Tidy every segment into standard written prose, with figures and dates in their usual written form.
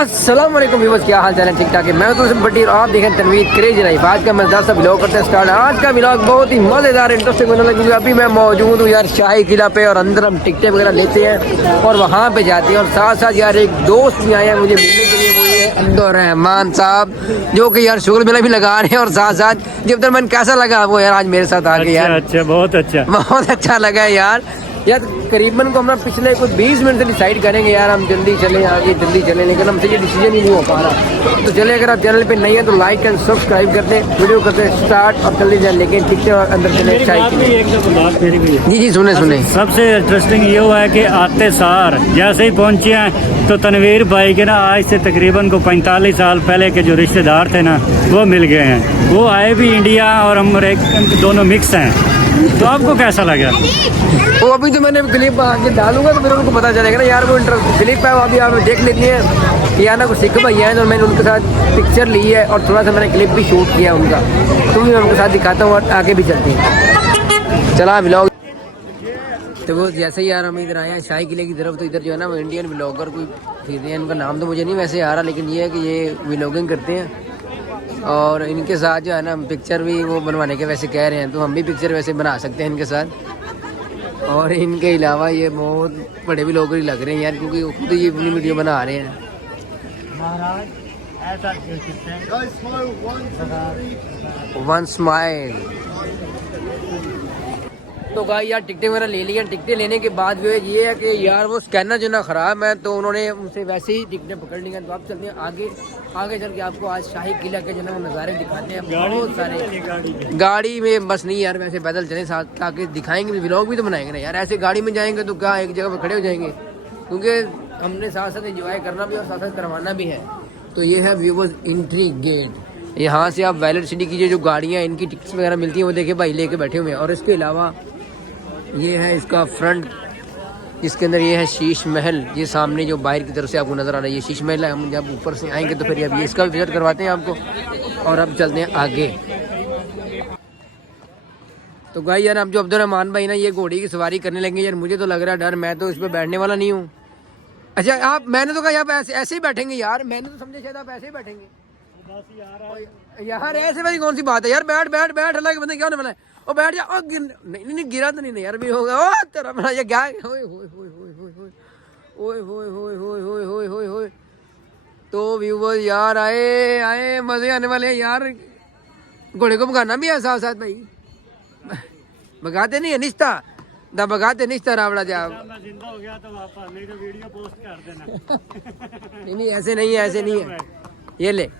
अस्सलाम वालेकुम व्यूअर्स, क्या हाल चाल है? ठीक ठाक है। मैं तो बट्टी और आप देखें तनवीर क्रेजी लाइफ। आज का मजेदार सा व्लॉग करते हैं स्टार्ट। आज का व्लॉग बहुत ही मज़ेदार इंटरेस्टिंग होने लगा क्योंकि अभी मैं मौजूद हूँ यार शाही किला पे और अंदर हम टिकटें वगैरह लेते हैं और वहाँ पे जाते हैं। और साथ साथ यार एक दोस्त भी आए हैं मुझे मिलने के लिए, वो ये अब्दुर्रहमान साहब, जो कि यार शुगर मेला भी लगा रहे हैं। और साथ साथ जी अब्दुर्रहमान कैसा लगा वो यार आज मेरे साथ आके? यार अच्छा, बहुत अच्छा लगा यार। करीबन को हम पिछले कुछ 20 मिनट से डिसाइड करेंगे यार हम जल्दी चलें आगे, जल्दी चलें, लेकिन हमसे ये डिसीजन ही नहीं हो पा रहा। तो चले, अगर आप चैनल पे नहीं है तो लाइक एंड सब्सक्राइब कर दें, वीडियो करते हैं स्टार्ट और जल्दी जाए। लेकिन ठीक है, अंदर चले जी सुने सबसे इंटरेस्टिंग ये हुआ है कि आते सार जैसे ही पहुंचे हैं तो तनवीर भाई के ना आज से तकरीबन को 45 साल पहले के जो रिश्तेदार थे ना वो मिल गए हैं। वो आए भी इंडिया और अमेरिकन दोनों मिक्स हैं। तो आपको कैसा लगा? वो अभी तो मैंने क्लिप आगे डालूंगा तो फिर उनको पता चलेगा ना यार। वो क्लिप है वो अभी आप देख लेती हैं कि यार ना कुछ सिख भैया हैं तो मैंने उनके साथ पिक्चर ली है और थोड़ा सा मैंने क्लिप भी शूट किया उनका, तो भी मैं उनके साथ दिखाता हूँ और आगे भी चलती हैं। चला व्लॉग। तो वो जैसे ही यार हम इधर आए हैं शाही किले की तरफ, तो इधर जो है ना वो इंडियन व्लॉगर कोई फिर हैं, उनका नाम तो मुझे नहीं वैसे आ रहा, लेकिन ये है कि ये व्लॉगिंग करते हैं और इनके साथ जो है ना पिक्चर भी वो बनवाने के वैसे कह रहे हैं, तो हम भी पिक्चर वैसे बना सकते हैं इनके साथ। और इनके अलावा ये बहुत बड़े भी लोग ही लग रहे हैं यार, क्योंकि खुद ये अपनी वीडियो बना रहे हैं। One smile. तो गाइस यार टिकटें वगैरह ले ली हैं। टिकटें लेने के बाद जो है ये है कि यार वो स्कैनर जो ना ख़राब है, तो उन्होंने उनसे वैसे ही टिकटें पकड़ ली हैं। तो आप चलते हैं आगे चल के आपको आज शाही किला के जो है नज़ारे दिखाते हैं। बहुत सारे गाड़ी में बस नहीं यार, वैसे पैदल चले साथ, ताकि दिखाएंगे भी, व्लॉग भी तो बनाएंगे ना यार। ऐसे गाड़ी में जाएंगे तो क्या एक जगह पर खड़े हो जाएंगे, क्योंकि हमने साथ साथ इंजॉय करना भी और साथ साथ करवाना भी है। तो ये है व्यूअर्स एंट्री गेट। यहाँ से आप वैलेट सिटी की जो गाड़ियाँ इनकी टिकट्स वगैरह मिलती हैं वो देखे भाई लेके बैठे हुए हैं। और इसके अलावा ये है इसका फ्रंट, जिसके अंदर ये है शीश महल। ये सामने जो बाहर की तरफ से आपको नज़र आ रहा है ये शीश महल है। हम जब ऊपर से आएंगे तो फिर अब ये इसका भी विजिट करवाते हैं आपको। और अब चलते हैं आगे। तो गाइस यार अब जो अब्दुर्रहमान भाई ना ये घोड़ी की सवारी करने लगे यार, मुझे तो लग रहा है डर, मैं तो इस पर बैठने वाला नहीं हूँ। अच्छा आप, मैंने तो कहा आप ऐसे ही बैठेंगे यार, मैंने तो समझे शायद आप ऐसे ही बैठेंगे यार। ऐसे वाली कौन सी बात है यार? बैठ बैठ बैठ, अल्लाह के बंदे क्या होने वाला है? ओ बैठ जा। ओ नहीं गिरा तो नहीं यार भी होगा। ओ तेरा बना ये क्या? ओए होए होए होए होए ओए होए होए होए होए होए होए होए। तो व्यूअर्स यार आए मजे आने वाले हैं यार। घोड़े को भगाना भी है साथ साथ भाई, भगाते नहीं है निश्ता दा, भगाते निश्ता रावड़ा जा। मैं जिंदा हो गया तो वापस मेरी वीडियो पोस्ट कर देना। नहीं ऐसे नहीं है, ऐसे नहीं है। ये ले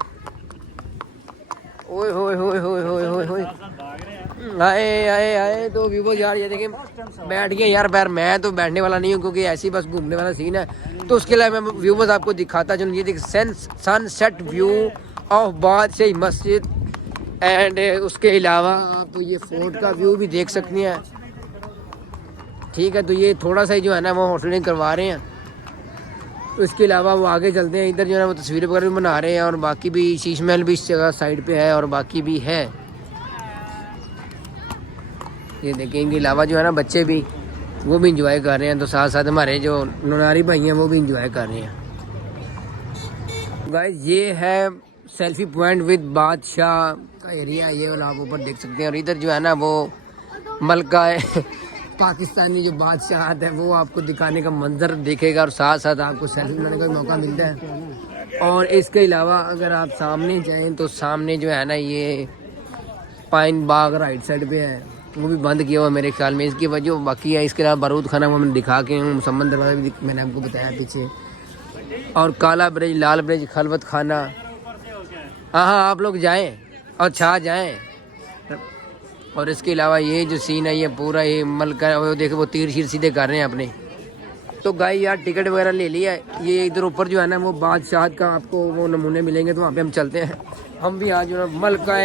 ओए होए होए होए होए होए होए आए। तो व्यूअर्स यार ये देखें बैठ गए यार पैर। मैं तो बैठने वाला नहीं हूँ क्योंकि ऐसे ही बस घूमने वाला सीन है। तो उसके अलावा मैं व्यूअर्स आपको दिखाता चलूँ। ये देख सनसेट व्यू ऑफ बादशाही मस्जिद एंड उसके अलावा आप ये फोर्ट का व्यू भी देख सकते हैं। ठीक है, तो ये थोड़ा सा ही जो है ना वो होटलिंग करवा रहे हैं। तो इसके अलावा वो आगे चलते हैं, इधर जो है वो तस्वीरें वगैरह भी बना रहे हैं और बाकी भी शीश महल भी इस जगह साइड पे है और बाकी भी है। ये देखेंगे अलावा जो है ना बच्चे भी वो भी इंजॉय कर रहे हैं, तो साथ साथ हमारे जो ननारी भाई हैं वो भी इंजॉय कर रहे हैं। गाइस ये है सेल्फी पॉइंट विद बादशाह का एरिया, ये वाला आप ऊपर देख सकते हैं। और इधर जो है ना वो मलका है पाकिस्तानी जो बादशाह है वो आपको दिखाने का मंजर दिखेगा और साथ साथ आपको सेल्फी लेने का मौका मिलता है। और इसके अलावा अगर आप सामने जाएं तो सामने जो है ना ये पाइन बाग राइट साइड पे है, वो भी बंद किया हुआ मेरे ख्याल में, इसकी वजह बाकी है। इसके अलावा बारूद खाना वो मैंने दिखा के हूँ, समंदर दरवाजा भी मैंने आपको बताया पीछे, और काला ब्रिज, लाल ब्रिज, खलवत खाना। हाँ आप लोग जाएँ और छा जाएँ। और इसके अलावा ये जो सीन है ये पूरा ये मलका वो देखे वो तीर शीर सीधे कर रहे हैं अपने। तो गाइस यार टिकट वगैरह ले लिया है। ये इधर ऊपर जो है ना वो बादशाह का आपको वो नमूने मिलेंगे, तो वहाँ पे हम चलते हैं। हम भी आज जो है मलका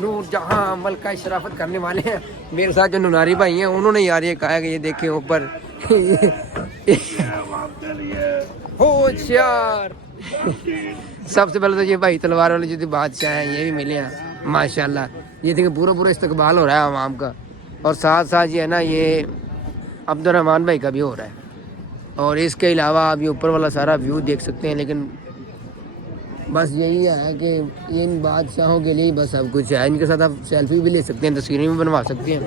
नूर जहाँ मलका शराफत करने वाले हैं। मेरे साथ जो नुनारी भाई हैं उन्होंने यार ये कहा कि ये देखे ऊपर होशियार। सबसे पहले तो ये भाई तलवार वाले जो बादशाह हैं ये भी मिले हैं माशाल्लाह। ये देखिए पूरा इस्तकबाल हो रहा है आवाम का। और साथ साथ ये है ना ये अब्दुर्रहमान भाई का भी हो रहा है। और इसके अलावा आप ये ऊपर वाला सारा व्यू देख सकते हैं, लेकिन बस यही है कि इन बादशाहों के लिए बस सब कुछ है। इनके साथ आप सेल्फी भी ले सकते हैं, तस्वीरें भी बनवा सकते हैं।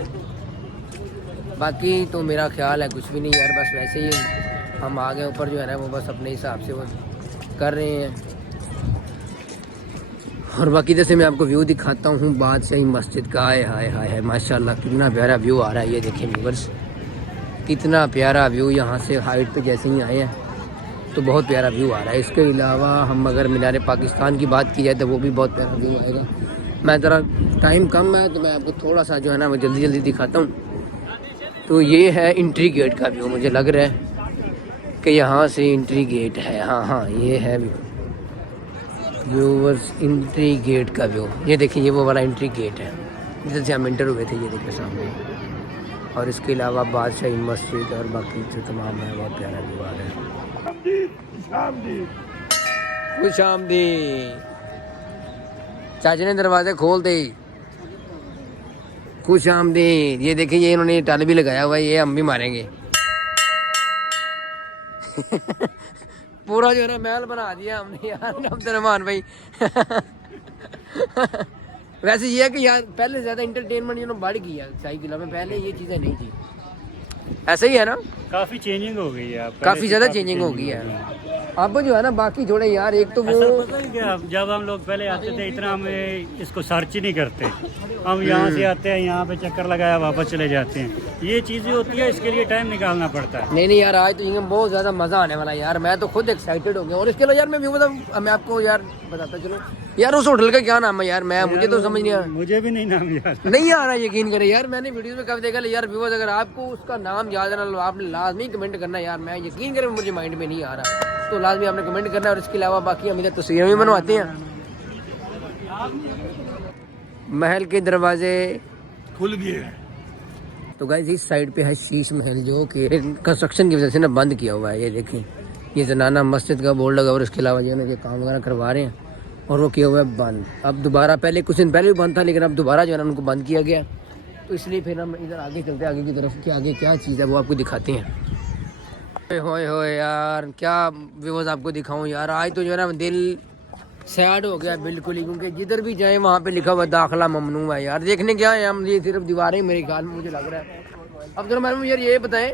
बाकी तो मेरा ख्याल है कुछ भी नहीं यार, बस वैसे ही हम आगे ऊपर जो है ना वो बस अपने हिसाब से वो कर रहे हैं। और बाकी जैसे मैं आपको व्यू दिखाता हूँ बादशाही मस्जिद का। हाय हाय हाय हाय माशाल्लाह कितना प्यारा व्यू आ रहा है। ये देखें व्यूअर्स, कितना प्यारा व्यू। यहाँ से हाइट पे जैसे ही आए हैं तो बहुत प्यारा व्यू आ रहा है। इसके अलावा हम अगर मीनार पाकिस्तान की बात की जाए तो वो भी बहुत प्यारा व्यू आएगा। मैं ज़रा टाइम कम है तो मैं आपको थोड़ा सा जो है ना वो जल्दी जल्दी दिखाता हूँ। तो ये है एंट्री गेट का व्यू, मुझे लग रहा है कि यहाँ से एंट्री गेट है। हाँ हाँ ये है व्यूअर्स एंट्री गेट का व्यू। ये देखिए ये वो वाला एंट्री गेट है जिधर से हम इंटर हुए थे, ये देखिए सामने। और इसके अलावा बादशाही मस्जिद और बाकी जो तमाम है बहुत प्यारा व्यू आ रहा है। खुश आमदीद। चाचा ने दरवाजे खोल दे। खुश आमदीद। ये देखिए ये इन्होंने टल भी लगाया हुआ है, ये हम भी मारेंगे। पूरा जो है ना महल बना दिया हमने यार अब्दुर्रहमान भाई। वैसे ये है कि यार पहले ज़्यादा इंटरटेनमेंट ये बढ़ गई है शाही किला में, पहले ये चीज़ें नहीं थी। ऐसा ही है ना, काफ़ी चेंजिंग हो गई है, काफ़ी ज़्यादा चेंजिंग हो गई है। अब जो है ना बाकी जोड़े यार, एक तो वो पता है क्या, जब हम लोग पहले आते थे इतना हमें इसको सर्च ही नहीं करते। हम यहाँ से आते हैं, यहाँ पे चक्कर लगाया वापस चले जाते हैं। ये चीज़ें होती है, इसके लिए टाइम निकालना पड़ता है। नहीं यार आज तो ये बहुत ज़्यादा मज़ा आने वाला है यार। मैं तो खुद एक्साइटेड हो गया। और इसके अलावा यार मैं आपको यार बताता चलो यार उस होटल का क्या नाम है यार, मुझे तो समझ नहीं आया। मुझे भी नहीं नाम याद नहीं आ रहा, यकीन करें यार। मैंने वीडियो में कभी देखा यार व्यूअर्स, अगर आपको उसका नाम याद है ना आपने लाजमी कमेंट करना यार। मैं यकीन करें मुझे माइंड में नहीं आ रहा, तो लाजमी आपने कमेंट करना है। और इसके अलावा बाकी हम इधर तस्वीरें भी बनवाते हैं। महल के दरवाजे खुल गए हैं। तो गाइस इस साइड पे है शीश महल, जो कि कंस्ट्रक्शन की वजह से ना बंद किया हुआ है। ये देखें ये जनाना मस्जिद का बोर्ड लगा और इसके अलावा जो है ना काम वगैरह करवा रहे हैं और वो किया हुआ है बंद। अब दोबारा, पहले कुछ दिन पहले भी बंद था लेकिन अब दोबारा जो है ना उनको बंद किया गया। तो इसलिए फिर हम इधर आगे चलते हैं, आगे की तरफ कि आगे क्या चीज़ है वो आपको दिखाते हैं। होए होए यार क्या व्यूज़ आपको दिखाऊं यार। आज तो जो है ना दिल सैड हो गया बिल्कुल ही, क्योंकि जिधर भी जाए वहाँ पे लिखा हुआ दाखिला ममनू है यार। देखने क्या है हम, ये सिर्फ दीवारें मेरे ख्याल में मुझे लग रहा है। अब जरा मैडम यार ये बताएं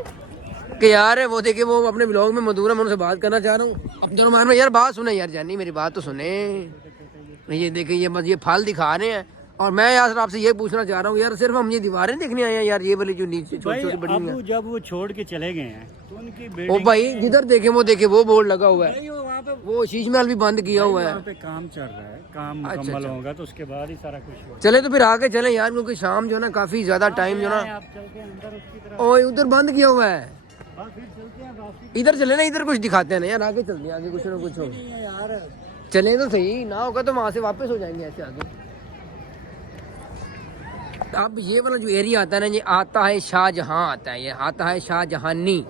कि यार वो देखिए वो अपने ब्लॉग में मजदूर है, मैं उनसे बात करना चाह रहा हूँ। अब जरा मैडम यार बात सुने यार, जानी मेरी बात तो सुने। ये देखिए ये बस ये फल दिखा रहे हैं और मैं यार आपसे ये पूछना चाह रहा हूँ यार, सिर्फ हम ये दीवारें देखने आए हैं यार, ये वाली जो नीचे छोटी छोटी बड़ी हैं। जब वो छोड़ के चले गए हैं तो उनकी ओ भाई जिधर देखे वो बोर्ड लगा हुआ है, वो शीश महल भी बंद किया हुआ है। वहाँ पे काम चल रहा है, काम मुकम्मल होगा तो उसके बाद ही सारा कुछ होगा। चले तो फिर आगे चले यार, क्योंकि शाम जो है ना काफी ज्यादा टाइम जो ना आप चलते हैं अंदर उसकी तरफ। ओ उधर बंद किया हुआ है। फिर चलते हैं वापस। इधर चले ना, इधर कुछ दिखाते हैं ना यार, आगे चलते हैं, आगे कुछ ना कुछ हो यार चले तो सही ना होगा तो वहां से वापस हो जाएंगे ऐसे आगे। अब ये वाला जो एरिया आता है ना, ये आता है शाहजहां, आता है ये आता है शाहजहानी।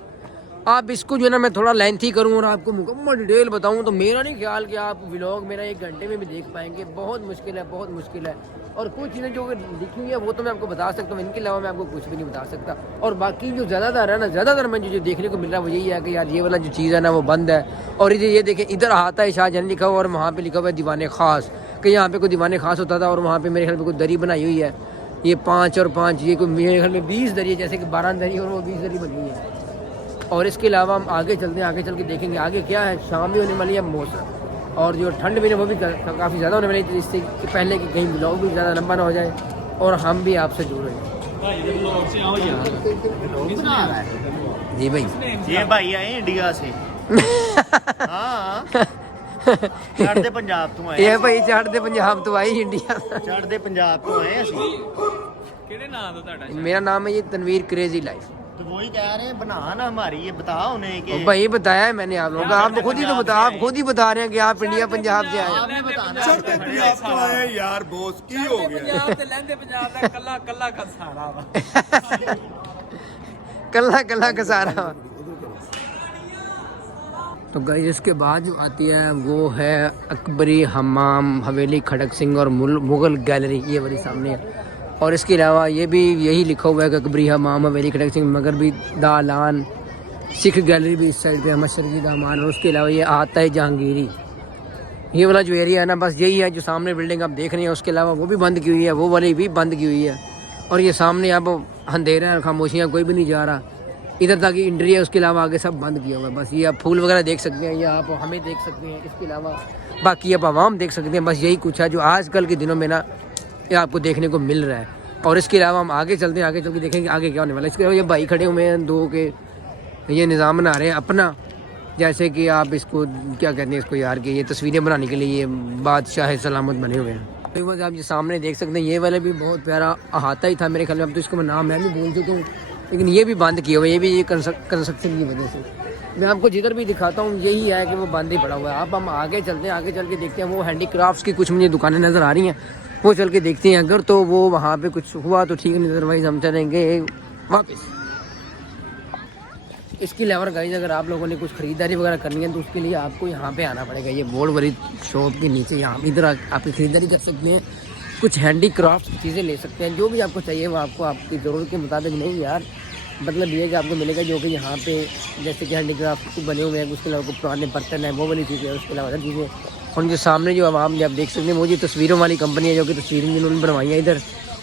आप इसको जो है ना मैं थोड़ा लेंथी करूं और आपको मुकम्मल डिटेल बताऊं तो मेरा नहीं ख्याल कि आप व्लॉग मेरा 1 घंटे में भी देख पाएंगे। बहुत मुश्किल है, बहुत मुश्किल है। और कुछ चीज़ें जो लिखी हुई है वो तो मैं आपको बता सकता हूँ, इनके अलावा मैं आपको कुछ भी नहीं बता सकता। और बाकी जो ज़्यादातर है ना, ज़्यादातर मैं जो देखने को मिल रहा है वो यही है कि यार ये वाला जो चीज़ है ना वो बंद है। और ये देखें इधर आता है शाहजहां लिखा हुआ और वहाँ पर लिखा हुआ है दीवान खास, कि यहाँ पे कोई दीवान खास होता था। और वहाँ पर मेरे ख्याल में कोई दरी बनाई हुई है, ये 5 और 5 ये कोई मेरे ख्याल में 20 दरी है, जैसे कि 12 दरी और वो 20 दरी बनी हुई है। और इसके अलावा हम आगे चलते हैं, आगे चल के देखेंगे आगे क्या है। शाम भी होने वाली है, मौसम और जो ठंड भी है वो भी काफ़ी ज़्यादा होने वाली है, जिससे कि पहले कि कहीं ब्लॉग भी ज़्यादा लंबा ना हो जाए और हम भी आपसे जुड़ जाए। जी भाई ये भाई आए इंडिया से। हाँ चढ़ते पंजाब तो आए। ये भाई चढ़ते पंजाब तो आई इंडिया। चढ़ते पंजाब तो आए ਅਸੀਂ। मेरा नाम है ये तनवीर क्रेजी लाइफ। तो वही कह रहे हैं बना ना हमारी, ये बता उन्हें कि भाई बताया है मैंने आप लोगों को, आप खुद ही तो बता, आप खुद ही बता रहे हैं कि आप इंडिया पंजाब से आए। आपने बताना चढ़ते पंजाब तो आए यार, बोस की हो गया कल्ला कल्ला का सारा। तो गाइस इसके बाद जो आती है वो है अकबरी हमाम हवेली खड़क सिंह और मुगल गैलरी, ये वाली सामने है। और इसके अलावा ये भी यही लिखा हुआ है कि अकबरी हमाम हवेली खड़क सिंह मगरबी दालान सिख गैलरी भी इस साइड पे अहमद शर्की दामान। और उसके अलावा ये आता है जहांगीरी, ये वाला जो एरिया है ना, बस यही है जो सामने बिल्डिंग आप देख रहे हैं, उसके अलावा वो भी बंद की हुई है, वो वाली भी बंद की हुई है। और ये सामने अब अंधेरा है, खामोशियाँ, कोई भी नहीं जा रहा इधर तक एंट्री है, उसके अलावा आगे सब बंद किया हुआ है। बस ये आप फूल वगैरह देख सकते हैं, या आप हमें देख सकते हैं, इसके अलावा बाकी आप आवाम देख सकते हैं। बस यही कुछ है जो आजकल के दिनों में ना ये आपको देखने को मिल रहा है। और इसके अलावा हम आगे चलते हैं, आगे चल के देखेंगे आगे क्या होने वाला है। इसके अलावा ये भाई खड़े हुए हैं दो के, ये निज़ाम बना रहे हैं अपना, जैसे कि आप इसको क्या कहते हैं इसको यार, कि ये तस्वीरें बनाने के लिए ये बादशाह सलामत बने हुए हैं। तो बस आप ये सामने देख सकते हैं, ये वाला भी बहुत प्यारा अहाता ही था मेरे ख्याल में, अब तो इसको नाम मैं भी भूल चुका हूँ, लेकिन ये भी बंद किया हुआ है, ये भी ये कंस्ट्रक्शन की वजह से। मैं आपको जिधर भी दिखाता हूँ यही है कि वो बंद ही पड़ा हुआ है। आप हम आगे चलते हैं, आगे चल के देखते हैं, वो हैंडीक्राफ्ट्स की कुछ मुझे दुकानें नज़र आ रही हैं, वो चल के देखते हैं। अगर तो वो वहाँ पे कुछ हुआ तो ठीक, नहीं अदरवाइज हम चलेंगे वापस। इसके अलावा गाइस अगर आप लोगों ने कुछ ख़रीदारी वगैरह करनी है तो उसके लिए आपको यहाँ पे आना पड़ेगा। ये बोर्ड वाली शॉप के नीचे यहाँ इधर आपकी ख़रीदारी कर सकते हैं, कुछ हैंडीक्राफ्ट की चीज़ें ले सकते हैं, जो भी आपको चाहिए वो आपको आपकी ज़रूरत के मुताबिक। नहीं यार, मतलब ये कि आपको मिलेगा जो कि यहाँ पे जैसे कि हैंडीक्राफ्ट बने हुए हैं, उसके अलावा कुछ पुराने बर्तन है, वो वाली चीज़ें, उसके अलावा अलग चीज़ें। और जो सामने जो आवाम आप देख सकते हैं, वो जो तस्वीरों वाली कंपनी है जो कि तस्वीरें जिन्होंने बनवाई है इधर,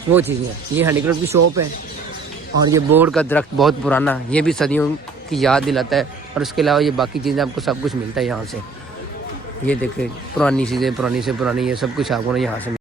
वो चीज़ें हैं। ये हैंडीक्राफ्ट की शॉप है। और ये बोर्ड का दरख्त बहुत पुराना, ये भी सदियों की याद दिलाता है। और उसके अलावा ये बाकी चीज़ें आपको सब कुछ मिलता है यहाँ से। ये देखें पुरानी चीज़ें, पुरानी से पुरानी, ये सब कुछ आपको ना यहाँ से